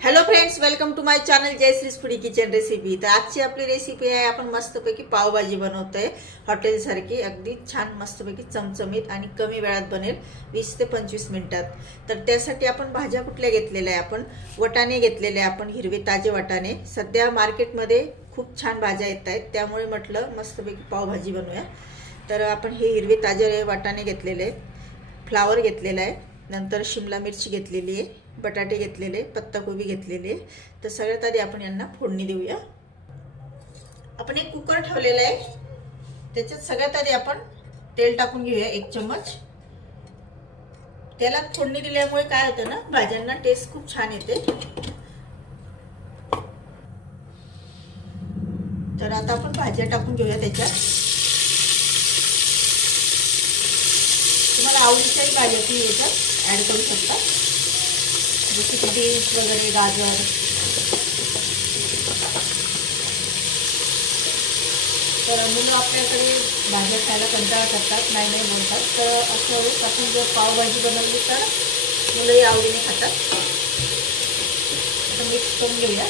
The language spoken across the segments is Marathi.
hello friends welcome to my channel Jayashree's foodie kitchen recipe तर आजची आपली रेसिपी आहे आपण मस्तपैकी पावभाजी बनवतोय. हॉटेलसारखी अगदी छान मस्तपैकी चमचमीत आणि कमी वेळात बनेल वीस ते पंचवीस मिनिटात. तर त्यासाठी आपण भाज्या कुठल्या घेतलेल्या आहे आपण? वटाणे घेतलेले आहे आपण हिरवे ताजे वटाणे. सध्या मार्केटमध्ये खूप छान भाज्या येत आहेत त्यामुळे म्हटलं मस्तपैकी पावभाजी बनवूया. तर आपण हे हिरवे ताजे वाटाणे घेतलेले आहे फ्लावर घेतलेला आहे नंतर शिमला मिरची घेतलेली आहे. बटाटे घेतलेले पत्ताकोबी घेतलेले. तर सगळ्यात आधी आपण यांना फोडणी देऊया. आपण एक कुकर ठेवलेला आहे. त्याच्यात सगळ्यात आधी आपण तेल टाकून घेऊया एक चम्मच. त्याला फोडणी दिल्यामुळे काय होतं ना भाज्यांना टेस्ट खूप छान येते. तर आता आपण भाज्या टाकून घेऊया त्याच्यात. तुम्हाला आवडीच्याही भाज्या तुम्ही याच्यात ॲड करू शकता. म्हणजे जसे की बीन्स वगैरे गाजर. तर मुलं आपल्याकडे भाज्या खायला कंटाळा करतात नाही नाही बोलतात. तर असं वेळेस आपण जर पावभाजी बनवली तर मुलंही आवडीने खातात. आता मिक्स करून घेऊया.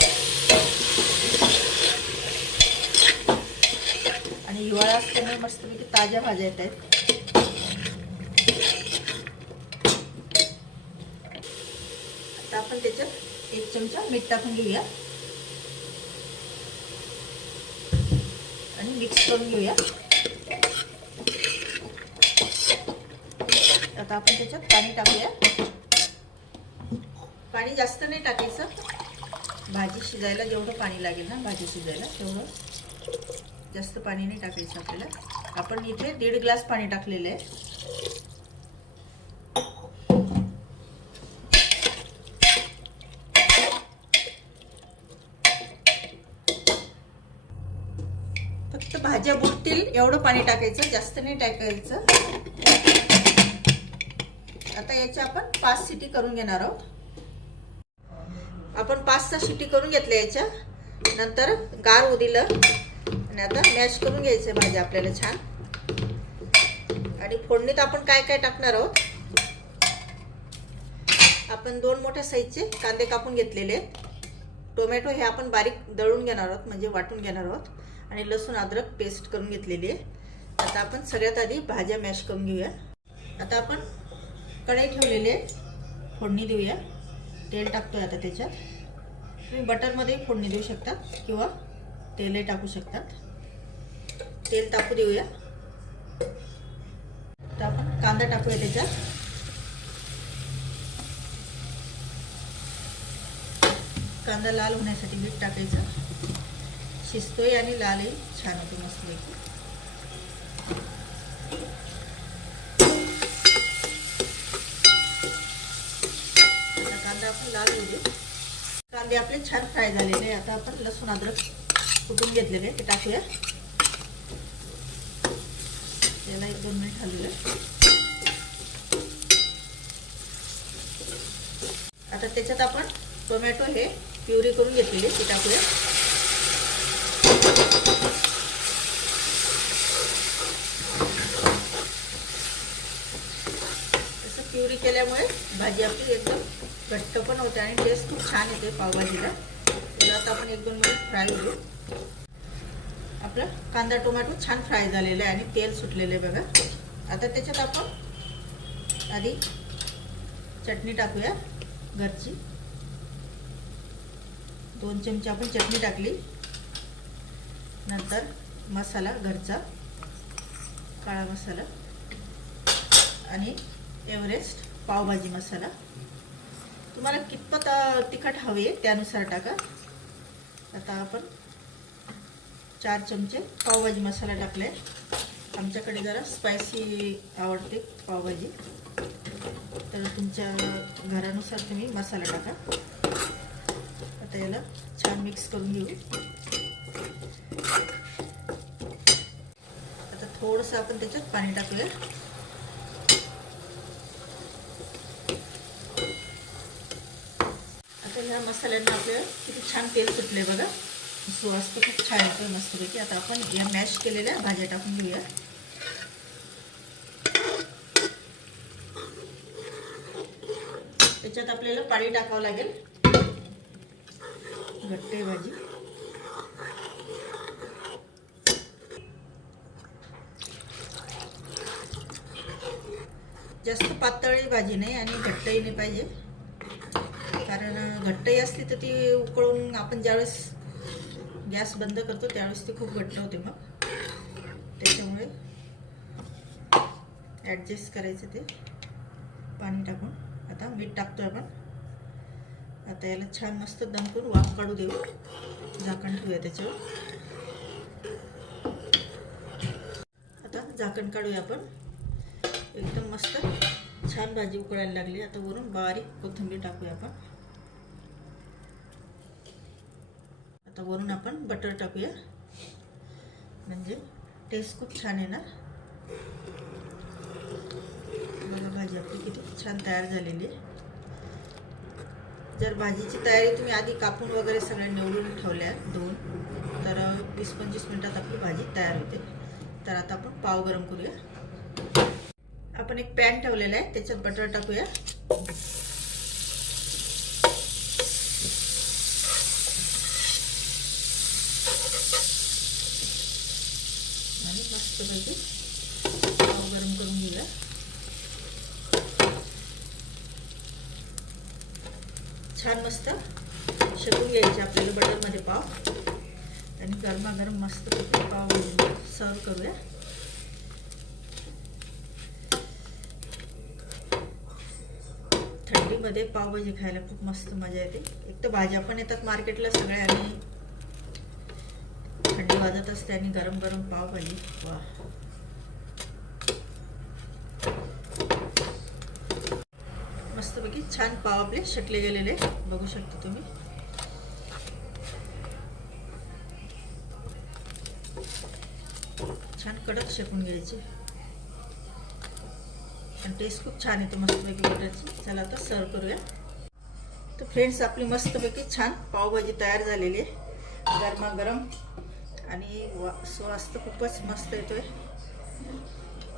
आणि हिवाळा असल्यामुळे मस्तपैकी ताज्या भाज्या येत आहेत. आता आपण त्याच्यात एक चमचा मीठ टाकून घेऊया. आणि मिक्स करून घेऊया. आता आपण त्याच्यात पाणी टाकूया. पाणी जास्त नाही टाकायचं. भाजी शिजायला जेवढं पाणी लागेल ना भाजी शिजायला तेवढं जास्त पाणी नाही टाकायचं आपल्याला. आपण इथे दीड ग्लास पाणी टाकलेलं आहे. भाज्या बुडतील एवढं पाणी टाकायचं जास्त नाही टाकायचं. आता याच्या आपण पाच सिटी करून घेणार आहोत. आपण पाच सहा शिटी करून घेतल्या याच्या. नंतर गार होऊ दिलं आणि आता मॅश करून घ्यायचं भाज्या आपल्याला छान. आणि फोडणीत आपण काय काय टाकणार आहोत? आपण दोन मोठ्या साईजचे कांदे कापून घेतलेले आहेत. टोमॅटो हे आपण बारीक दळून घेणार आहोत म्हणजे वाटून घेणार आहोत. आणि लसूण अद्रक पेस्ट करून घेतलेली आहे. आता आपण सगळ्यात आधी भाज्या मॅश करून घेऊया. आता आपण कढई ठेवलेली आहे. फोडणी देऊया. तेल टाकतोय आता त्याच्यात. तुम्ही बटरमध्ये फोडणी देऊ शकता किंवा तेलही टाकू शकतात तेल टाकू देऊया. तर आपण कांदा टाकूया त्याच्यात. कांदा लाल होण्यासाठी मीठ टाकायचं. शिजतोय आणि लालही छान होतो मस्त आता कांदा आपण लाल होऊ कांदे आपले छान फ्राय झालेले आता आपण लसूण अद्रक कुटून घेतलेले ते टाकूया. त्याला एक दोन मिनिट हलवूया. आता त्याच्यात आपण टोमॅटो हे प्युरी करून घेतलेले ते टाकूया. तसं केल्यामुळे भाजी आपली एकदम घट्ट पण होते आणि टेस्ट खूप छान येते पावभाजीला. त्याला आता आपण एक दोन मिनिट फ्राय करू. आपला कांदा टोमॅटो छान फ्राय झालेला आहे आणि तेल सुटलेलं आहे बघा. आता त्याच्यात आपण आधी चटणी टाकूया घरची. दोन चमचे आपण चटणी टाकली. नंतर मसाला घरचा काळा मसाला आणि एव्हरेस्ट. पावभाजी मसाला. तुम्हाला कितपत तिखट हवे त्यानुसार टाका. आता आपण चार चमचे पावभाजी मसाला टाकले आमच्याकडे जरा स्पायसी आवडते पावभाजी. तर तुमच्या घरानुसार तुम्ही मसाला टाका. आता याला छान मिक्स करून घेऊ. आता थोडंसं आपण त्याच्यात पाणी टाकूया. ह्या मसाल्यांना आपल्याला किती छान तेल सुटले बघा. सुवास तर खूप छान येतो मस्तपैकी. आता आपण या मॅश केलेल्या भाज्या टाकून घेऊया. त्याच्यात आपल्याला पाणी टाकावं लागेल. घट्टे भाजी. जास्त पातळी भाजी नाही आणि घट्टही नाही पाहिजे. घट्टही असली तर ती उकळून आपण ज्यावेळेस गॅस बंद करतो त्यावेळेस ती खूप घट्ट होते मग. त्याच्यामुळे ॲडजस्ट करायचं ते. पाणी टाकून. आता मीठ टाकतो आपण. आता याला छान मस्त दम करून वाफ काढू देऊ. झाकण ठेवूया त्याच्यावर. आता झाकण काढूया आपण. एकदम मस्त छान भाजी उकळायला लागली. आता वरून बारीक कोथिंबीर टाकूया आपण. आता वरून आपण बटर टाकूया. म्हणजे टेस्ट खूप छान येणार. बघा भाजी आपली किती छान तयार झालेली आहे. जर भाजीची तयारी तुम्ही आधी कापून वगैरे सगळ्या निवडून ठेवल्या दोन तर वीस पंचवीस मिनटात आपली भाजी तयार होते. तर आता आपण पाव गरम करूया. आपण एक पॅन ठेवलेला आहे त्याच्यात बटर टाकूया आणि मस्तपैकी पाव गरम करून घेऊया छान मस्त शेकून घ्यायचे आपल्याला बटरमध्ये पाव. आणि गरमागरम मस्त पाव सर्व करूया. थंडीमध्ये पावभाजी खायला खूप मस्त मजा येते. एक तर भाज्या पण येतात मार्केटला सगळ्या आणि थंडी वाजत असते आणि गरम गरम पावभाजी वा मस्तपैकी छान पाव आपले शेकले गेलेले बघू शकता तुम्ही. छान कडक शेकून घ्यायचे. आणि टेस्ट खूप छान येते मस्तपैकी बटरची चला आता सर्व करूया. तर फ्रेंड्स आपली मस्तपैकी छान पावभाजी तयार झालेली आहे. गरमागरम. आणि वा सुवास तर खूपच मस्त येतोय.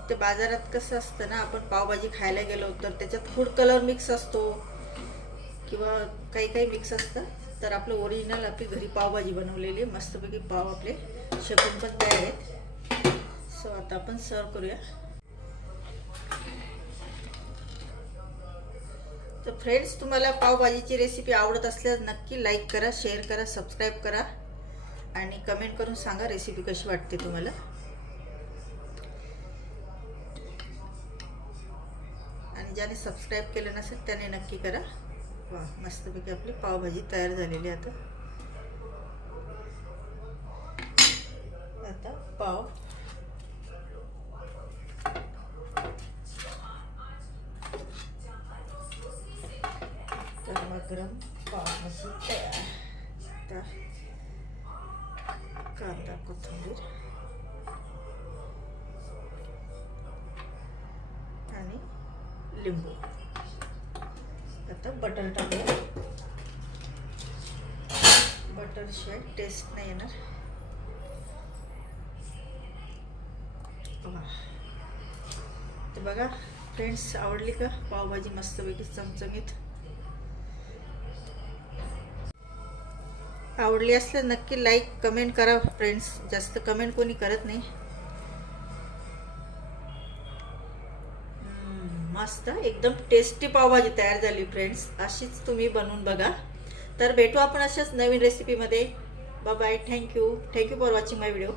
ते बाजारात कसं असतं ना आपण पावभाजी खायला गेलो तर त्याच्यात फूड कलर मिक्स असतो. किंवा काही काही मिक्स असतं. तर आपलं ओरिजिनल आपली घरी पावभाजी बनवलेली मस्तपैकी पाव आपले शेकून पण तयार आहेत. सो आता आपण सर्व करूया. तर फ्रेंड्स तुम्हाला पावभाजीची रेसिपी आवडत असल्यास नक्की लाईक करा शेअर करा सबस्क्राईब करा. आणि कमेंट करून सांगा रेसिपी कशी वाटते तुम्हाला. सबस्क्राईब केलं नसेल, त्याने नक्की करा. वा, मस्तपैकी आपली पावभाजी तयार झालेली आता. आता पाव. गरमागरम पावभाजी तयार. आता कांदा, कोथिंबीर. लिंबू आता बटर टाकूया. बटरशिवाय टेस्ट नाही येणार. ते तर बघा फ्रेंड्स आवडली का? पावभाजी मस्तपैकी चमचमीत. आवडली असल्यास नक्की लाईक कमेंट करा फ्रेंड्स जास्त कमेंट कोणी करत नाही. मस्त एकदम टेस्टी पावभाजी तयार झाली फ्रेंड्स अशीच तुम्ही बनवून बघा. तर भेटू आपण अशाच नवीन रेसिपीमध्ये bye bye thank you thank you for watching my video